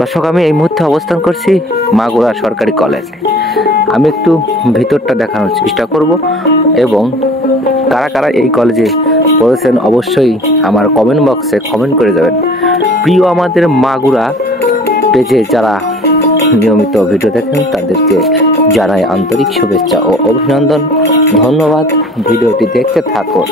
দর্শক, আমি এই মুহূর্তে অবস্থান করছি মাগুরা সরকারি কলেজে। আমি একটু ভিতরটা দেখানোর চেষ্টা করব এবং কারা কারা এই কলেজে পড়েছেন অবশ্যই আমার কমেন্ট বক্সে কমেন্ট করে যাবেন। প্রিয় আমাদের মাগুরা পেজে যারা নিয়মিত ভিডিও দেখেন তাদেরকে জানাই আন্তরিক শুভেচ্ছা ও অভিনন্দন। ধন্যবাদ, ভিডিওটি দেখতে থাকুন।